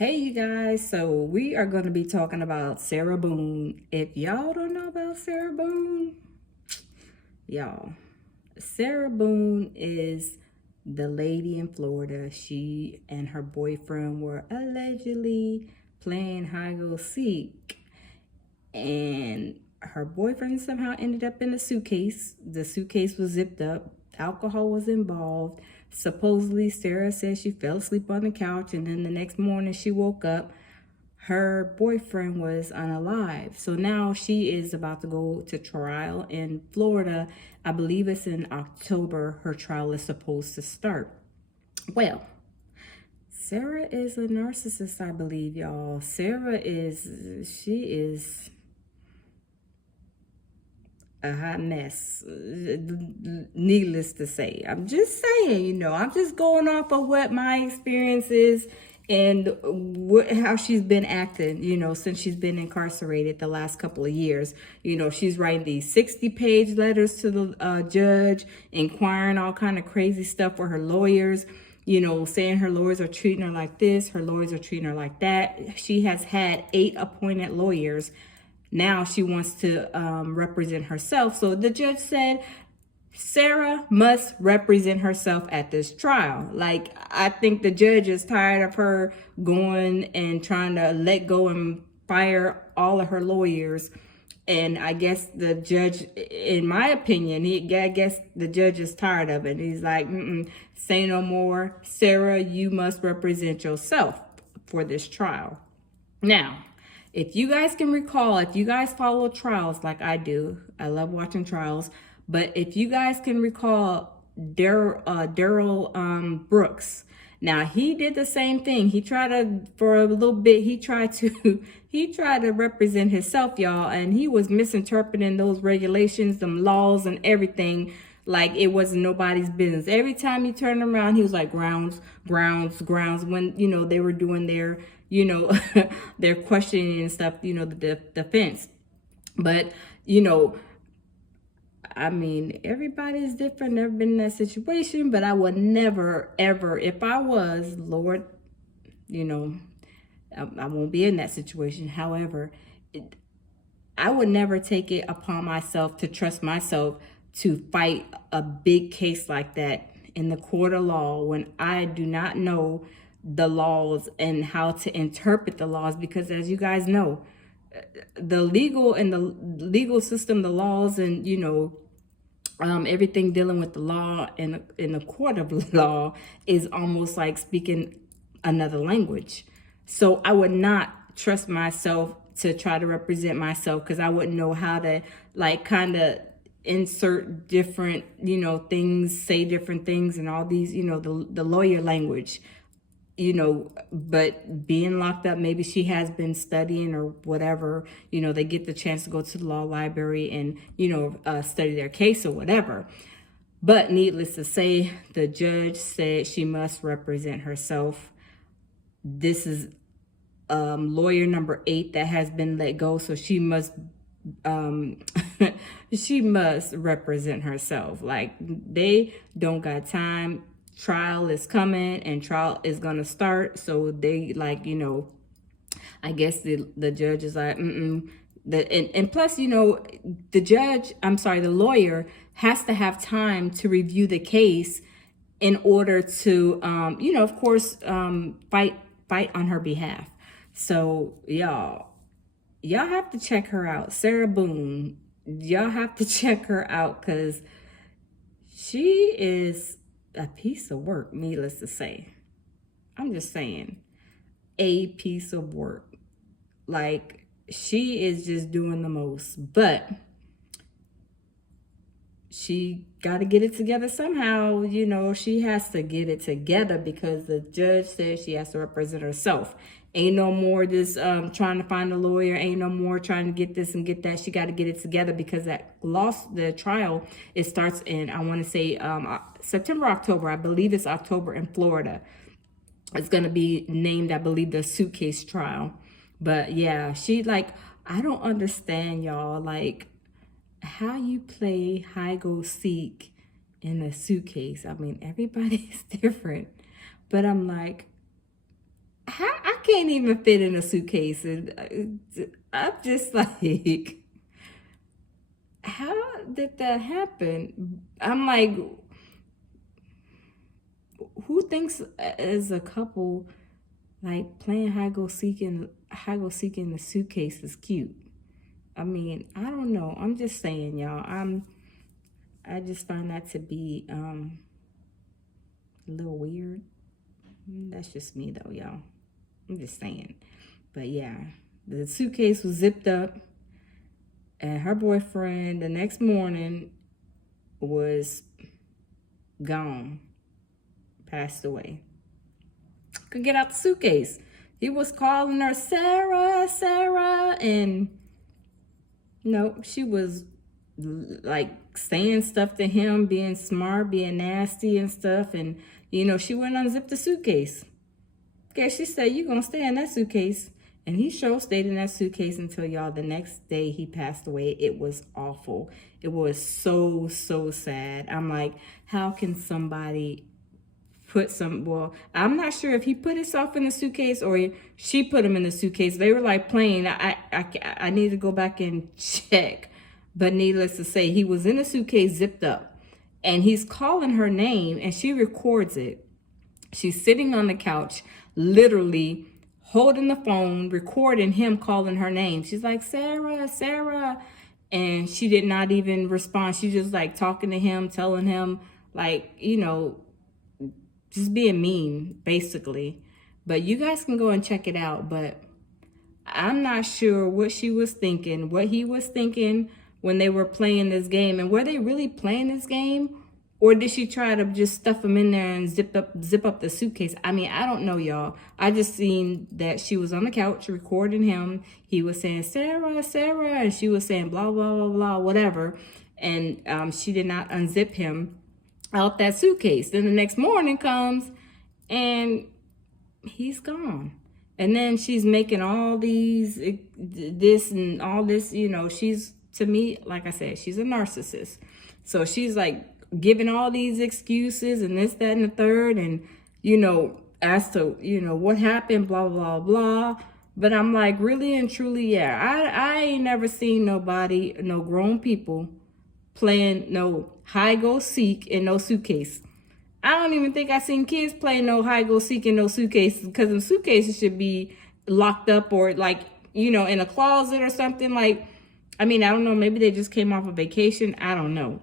Hey, you guys. So we are going to be talking about Sarah Boone. If y'all don't know about Sarah Boone, y'all, Sarah Boone is the lady in Florida. She and her boyfriend were allegedly playing hide go seek, and her boyfriend somehow ended up in a suitcase. The suitcase was zipped up, alcohol was involved. Supposedly, Sarah said she fell asleep on the couch, and then the next morning she woke up. Her boyfriend was unalive. So now she is about to go to trial in Florida. I believe it's in October. Her trial is supposed to start. Well, Sarah is a narcissist, I believe, y'all. She is a hot mess. Needless to say. I'm just saying, I'm just going off of what my experience is and how she's been acting, since she's been incarcerated the last couple of years. She's writing these 60-page letters to the judge, inquiring all kind of crazy stuff for her lawyers, saying her lawyers are treating her like this, her lawyers are treating her like that. She has had 8 appointed lawyers. Now she wants to represent herself. So the judge said Sarah must represent herself at this trial. Like, I think the judge is tired of her going and trying to let go and fire all of her lawyers. And I guess the judge, in my opinion, I guess the judge is tired of it. He's like, say no more. Sarah, you must represent yourself for this trial. Now, if you guys can recall, if you guys follow trials like I do, I love watching trials, but if you guys can recall Daryl Brooks, now he did the same thing. He tried to, for a little bit, he tried to represent himself, y'all, and he was misinterpreting those regulations, them laws and everything like it wasn't nobody's business. Every time he turned around, he was like, grounds, when, they were doing their, their questioning and stuff, the defense. But, I mean, everybody's different. Never been in that situation, but I would never, ever, if I was, Lord, I won't be in that situation. However, I would never take it upon myself to trust myself to fight a big case like that in the court of law when I do not know the laws and how to interpret the laws, because as you guys know, the legal system, the laws, and everything dealing with the law and in the court of law is almost like speaking another language. So I would not trust myself to try to represent myself, because I wouldn't know how to like kind of insert different things, say different things, and all these the lawyer language. But being locked up, maybe she has been studying or whatever, they get the chance to go to the law library and, study their case or whatever. But needless to say, the judge said she must represent herself. This is lawyer number 8 that has been let go. So she must she must represent herself. Like, they don't got time. Trial is coming and trial is gonna start, so they like I guess the judge is like and plus the lawyer has to have time to review the case in order to of course fight on her behalf. So y'all have to check her out, Sarah Boone. Y'all have to check her out, because she is a piece of work, needless to say. I'm just saying, a piece of work. Like, she is just doing the most, but she got to get it together somehow. She has to get it together because the judge says she has to represent herself. Ain't no more just trying to find a lawyer. Ain't no more trying to get this and get that. She got to get it together, because the trial, it starts in, I want to say, September, October. I believe it's October in Florida. It's going to be named, I believe, the suitcase trial. But yeah, I don't understand, y'all, like, how you play hide go seek in a suitcase. I mean, everybody's different, but I'm like, I can't even fit in a suitcase. And I'm just like, how did that happen? I'm like, who thinks as a couple, like playing hide go seek in the suitcase is cute? I mean, I don't know. I'm just saying, y'all. I just find that to be a little weird. That's just me though, y'all. I'm just saying. But yeah, the suitcase was zipped up, and her boyfriend the next morning was gone, passed away. Could get out the suitcase. He was calling her Sarah, Sarah, and no, she was like saying stuff to him, being smart, being nasty and stuff. And, you know, she went and unzipped the suitcase. Okay, she said, "You gonna stay in that suitcase." And he sure stayed in that suitcase until, y'all, the next day he passed away. It was awful. It was so, so sad. I'm like, how can somebody well, I'm not sure if he put himself in the suitcase or she put him in the suitcase. They were like playing. I need to go back and check. But needless to say, he was in a suitcase zipped up, and he's calling her name, and she records it. She's sitting on the couch, literally holding the phone, recording him calling her name. She's like, Sarah, Sarah. And she did not even respond. She just like talking to him, telling him like, you know, just being mean, basically. But you guys can go and check it out. But I'm not sure what she was thinking, what he was thinking when they were playing this game. And were they really playing this game? Or did she try to just stuff him in there and zip up the suitcase? I mean, I don't know, y'all. I just seen that she was on the couch recording him. He was saying, Sarah, Sarah. And she was saying blah, blah, blah, blah, whatever. And she did not unzip him out that suitcase. Then the next morning comes and he's gone. And then she's making all this and all this, you know, she's, to me, like I said, she's a narcissist. So she's like giving all these excuses and this, that, and the third. And, you know, as to, you know, what happened, blah, blah, blah. But I'm like, really and truly, yeah, I ain't never seen nobody, no grown people playing no hide go seek in no suitcase. I don't even think I seen kids playing no hide go seek in no suitcases, because the suitcases should be locked up or like, you know, in a closet or something. Like, I mean, I don't know, maybe they just came off a vacation. I don't know.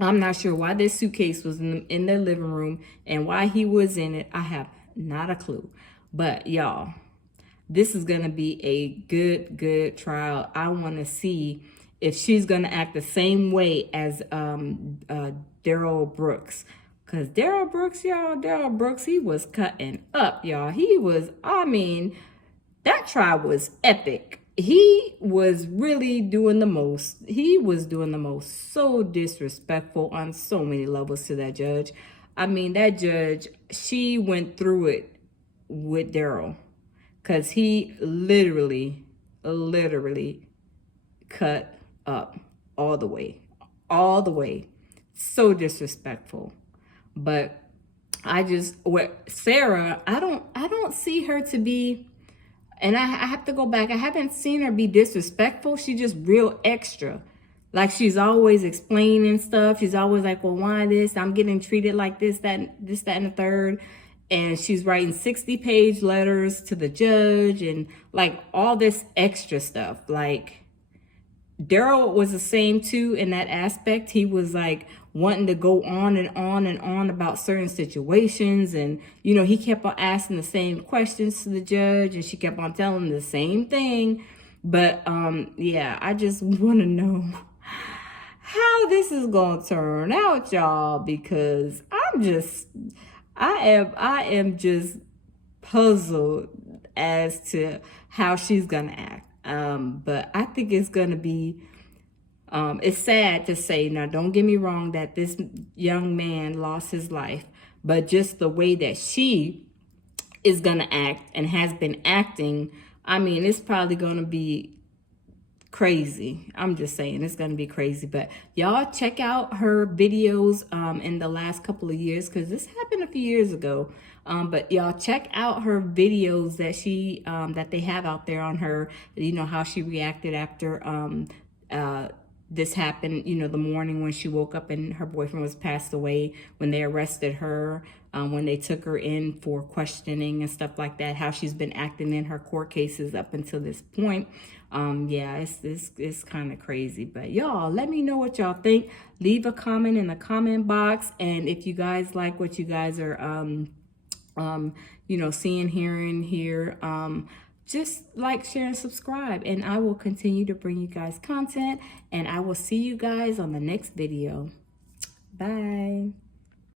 I'm not sure why this suitcase was in their living room and why he was in it. I have not a clue. But y'all, this is gonna be a good trial. I want to see if she's gonna act the same way as Daryl Brooks. Because Daryl Brooks, he was cutting up, y'all. He was, I mean, that trial was epic. He was really doing the most. He was doing the most. So disrespectful on so many levels to that judge. I mean, that judge, she went through it with Daryl. Because he literally cut up all the way. So disrespectful. But Sarah, I don't see her to be, and I have to go back. I haven't seen her be disrespectful. She's just real extra. Like, she's always explaining stuff. She's always like, well, why this? I'm getting treated like this, that, and the third. And she's writing 60-page letters to the judge and like all this extra stuff. Like, Daryl was the same too in that aspect. He was like wanting to go on and on and on about certain situations. And, you know, he kept on asking the same questions to the judge and she kept on telling him the same thing. But, yeah, I just want to know how this is going to turn out, y'all, because I am just puzzled as to how she's going to act. But I think it's going to be, it's sad to say, now don't get me wrong, that this young man lost his life, but just the way that she is going to act and has been acting, I mean, it's probably going to be crazy. I'm just saying it's gonna be crazy. But y'all check out her videos in the last couple of years, because this happened a few years ago. But y'all check out her videos that she that they have out there on her, you know, how she reacted after this happened, you know, the morning when she woke up and her boyfriend was passed away, when they arrested her, when they took her in for questioning and stuff like that, how she's been acting in her court cases up until this point. Yeah, it's kind of crazy. But y'all, let me know what y'all think. Leave a comment in the comment box. And if you guys like what you guys are, you know, seeing, hearing here, just like, share, and subscribe, and I will continue to bring you guys content, and I will see you guys on the next video. Bye.